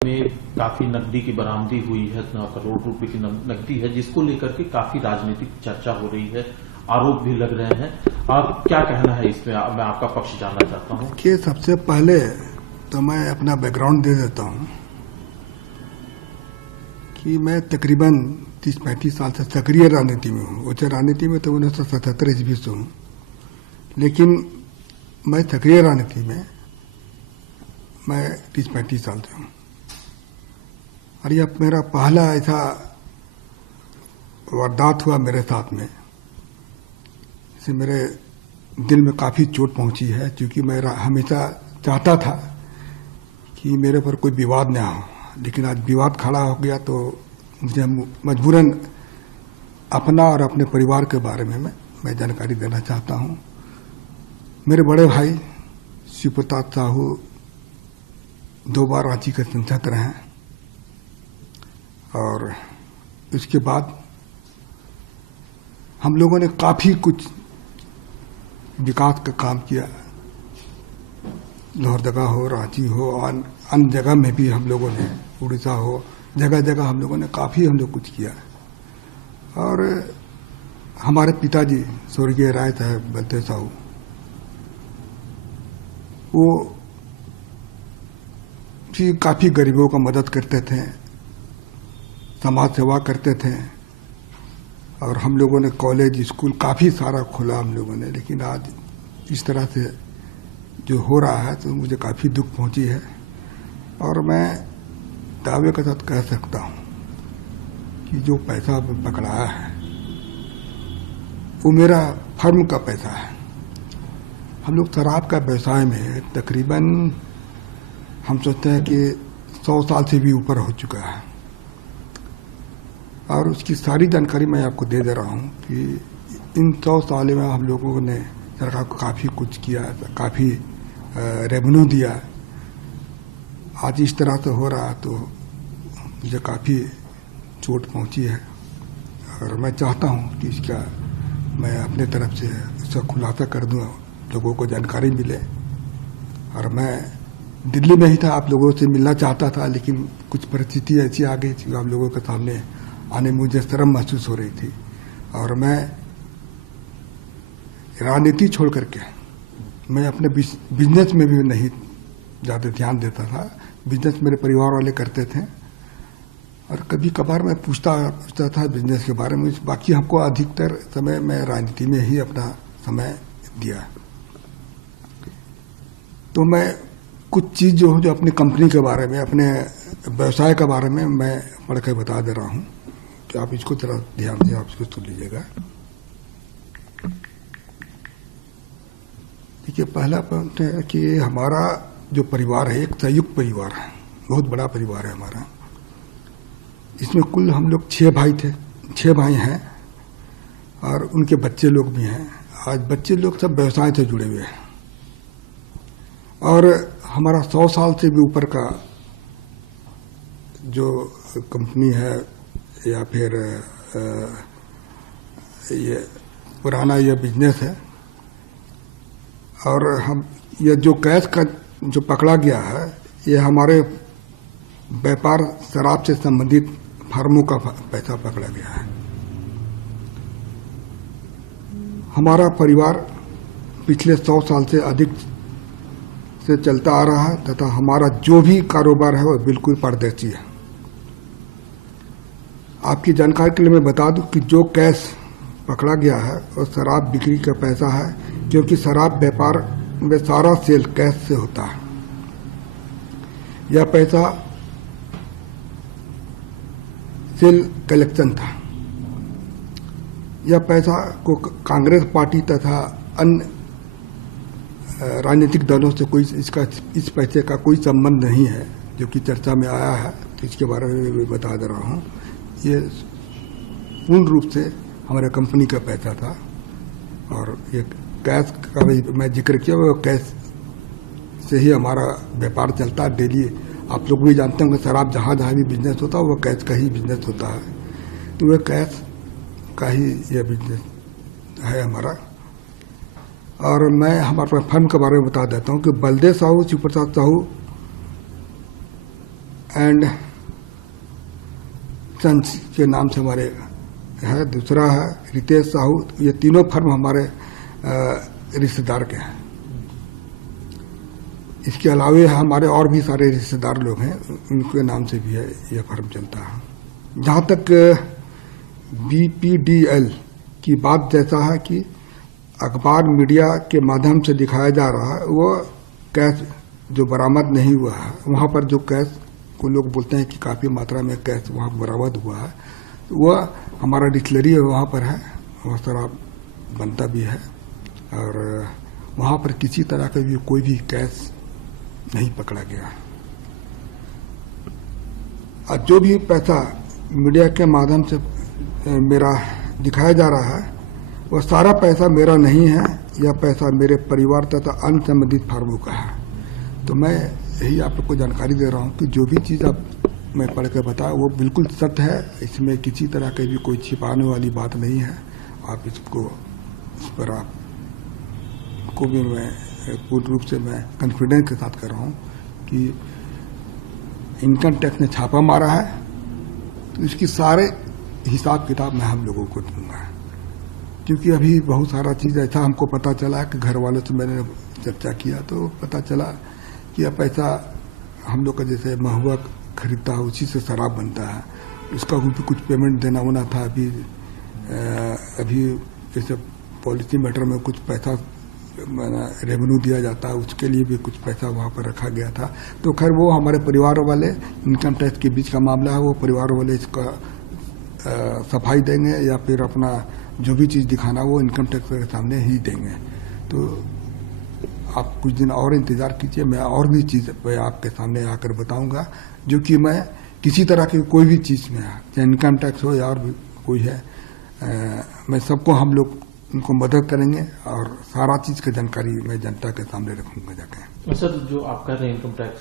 में काफी नकदी की बरामदी हुई है, 9 करोड़ रुपए की नकदी है, जिसको लेकर के काफी राजनीतिक चर्चा हो रही है, आरोप भी लग रहे हैं। आप क्या कहना है इसमें? मैं आपका पक्ष जानना चाहता हूं। कि सबसे पहले तो मैं अपना बैकग्राउंड दे देता हूं कि मैं तकरीबन 30-35 साल से सक्रिय राजनीति में हूं। उच्च राजनीति में तो 1977 ईस्वी से हूं, लेकिन मैं सक्रिय राजनीति में मैं 30-35 साल से हूं। और यह मेरा पहला ऐसा वारदात हुआ मेरे साथ में, इससे मेरे दिल में काफ़ी चोट पहुंची है, क्योंकि मैं हमेशा चाहता था कि मेरे पर कोई विवाद न हो, लेकिन आज विवाद खड़ा हो गया तो मुझे मजबूरन अपना और अपने परिवार के बारे में मैं जानकारी देना चाहता हूं। मेरे बड़े भाई शिव प्रताप साहू 2 बार रांची के सांसद रहे हैं, और उसके बाद हम लोगों ने काफ़ी कुछ विकास का काम किया। लोहरदगा हो, रांची हो, और अन्य जगह में भी हम लोगों ने, उड़ीसा हो, जगह जगह हम लोगों ने काफ़ी कुछ किया। और हमारे पिताजी स्वर्गीय राय साहब बलदेव साहू, वो भी काफ़ी गरीबों का मदद करते थे, समाज सेवा करते थे, और हम लोगों ने कॉलेज स्कूल काफ़ी सारा खोला हम लोगों ने। लेकिन आज इस तरह से जो हो रहा है तो मुझे काफ़ी दुख पहुंची है, और मैं दावे के साथ कह सकता हूं कि जो पैसा पकड़ाया है वो मेरा फर्म का पैसा है। हम लोग शराब का व्यवसाय में तकरीबन हम सोचते हैं कि 100 साल से भी ऊपर हो चुका है, और उसकी सारी जानकारी मैं आपको दे रहा हूं कि इन 100 साल में हम लोगों ने सरकार को काफ़ी कुछ किया, काफ़ी रेवेन्यू दिया। आज इस तरह से हो रहा तो मुझे काफ़ी चोट पहुंची है, और मैं चाहता हूं कि इसका मैं अपने तरफ से इसका खुलासा कर दूं, लोगों को जानकारी मिले। और मैं दिल्ली में ही था, आप लोगों से मिलना चाहता था, लेकिन कुछ परिस्थिति ऐसी आ गई थी, आप लोगों के सामने आने मुझे शर्म महसूस हो रही थी। और मैं राजनीति छोड़ करके मैं अपने बिजनेस में भी नहीं ज़्यादा ध्यान देता था। बिजनेस मेरे परिवार वाले करते थे, और कभी कभार मैं पूछता था बिजनेस के बारे में। बाकी हमको अधिकतर समय मैं राजनीति में ही अपना समय दिया। तो मैं कुछ चीज़ जो अपनी कंपनी के बारे में, अपने व्यवसाय के बारे में मैं पढ़ के बता दे रहा हूँ, कि आप इसको थोड़ा ध्यान से आप इसको सुन लीजिएगा। देखिए, पहला पॉइंट है कि हमारा जो परिवार है एक संयुक्त परिवार है, बहुत बड़ा परिवार है हमारा। इसमें कुल हम लोग 6 भाई थे, 6 भाई हैं, और उनके बच्चे लोग भी हैं। आज बच्चे लोग सब व्यवसाय से जुड़े हुए हैं, और हमारा 100 साल से भी ऊपर का जो कंपनी है या फिर ये पुराना ये बिजनेस है। और हम ये जो कैश का जो पकड़ा गया है, ये हमारे व्यापार शराब से संबंधित फर्मों का पैसा पकड़ा गया है। हमारा परिवार पिछले 100 साल से अधिक से चलता आ रहा है, तथा हमारा जो भी कारोबार है वो बिल्कुल पारदर्शी है। आपकी जानकारी के लिए मैं बता दूं कि जो कैश पकड़ा गया है वो शराब बिक्री का पैसा है, क्योंकि शराब व्यापार में सारा सेल कैश से होता है। यह पैसा सेल कलेक्शन था। यह पैसा को कांग्रेस पार्टी तथा अन्य राजनीतिक दलों से इस पैसे का कोई संबंध नहीं है, जो कि चर्चा में आया है। तो इसके बारे में मैं बता दे रहा हूँ। ये पूर्ण रूप से हमारे कंपनी का पैसा था, और ये कैश का भी मैं जिक्र किया, वो कैश से ही हमारा व्यापार चलता है डेली। आप लोग भी जानते होंगे, शराब जहाँ जहाँ भी बिजनेस होता है वो कैश का ही बिजनेस होता है। तो वह कैश का ही यह बिजनेस है हमारा। और मैं हमारे फर्म के बारे में बता देता हूँ कि बलदेव साहू, शिव प्रताप साहू एंड सन्स के नाम से हमारे है, दूसरा है रितेश साहू। ये तीनों फर्म हमारे रिश्तेदार के हैं। इसके अलावे हमारे और भी सारे रिश्तेदार लोग हैं, उनके नाम से भी है यह फर्म चलता है। जहाँ तक BPDL की बात जैसा है कि अखबार मीडिया के माध्यम से दिखाया जा रहा है, वो कैश जो बरामद नहीं हुआ है, वहाँ पर जो कैश को लोग बोलते हैं कि काफ़ी मात्रा में कैश वहाँ बरामद हुआ है, वह हमारा डिस्टिलरी वहाँ पर है, वह शराब बनता भी है और वहाँ पर किसी तरह का भी कोई भी कैश नहीं पकड़ा गया। और जो भी पैसा मीडिया के माध्यम से मेरा दिखाया जा रहा है, वह सारा पैसा मेरा नहीं है, यह पैसा मेरे परिवार तथा अन्य संबंधित फार्मों का है। तो मैं यही आप लोग को जानकारी दे रहा हूँ कि जो भी चीज़ आप मैं पढ़ के बताया वो बिल्कुल सत्य है, इसमें किसी तरह की भी कोई छिपाने वाली बात नहीं है। आप इसको इस पर आपको भी मैं पूर्ण रूप से मैं कॉन्फिडेंस के साथ कर रहा हूँ कि इनकम टैक्स ने छापा मारा है, तो इसकी सारे हिसाब किताब मैं हम लोगों को दूंगा। क्योंकि अभी बहुत सारा चीज़ ऐसा हमको पता चला कि घर वालों से मैंने चर्चा किया तो पता चला कि यह पैसा हम लोग का जैसे महुआ खरीदता है उसी से शराब बनता है, उसका भी कुछ पेमेंट देना होना था। अभी जैसे पॉलिसी मैटर में कुछ पैसा रेवेन्यू दिया जाता है, उसके लिए भी कुछ पैसा वहाँ पर रखा गया था। तो खैर वो हमारे परिवार वाले, इनकम टैक्स के बीच का मामला है, वो परिवार वाले इसका सफाई देंगे या फिर अपना जो भी चीज़ दिखाना वो इनकम टैक्स के सामने ही देंगे। तो आप कुछ दिन और इंतज़ार कीजिए, मैं और भी चीज़ मैं आपके सामने आकर बताऊंगा, जो कि मैं किसी तरह की कोई भी चीज़ में, चाहे इनकम टैक्स हो या और भी कोई है, मैं सबको हम लोग उनको मदद करेंगे और सारा चीज़ की जानकारी मैं जनता के सामने रखूंगा जाकर। सर, जो आप कह रहे हैं इनकम टैक्स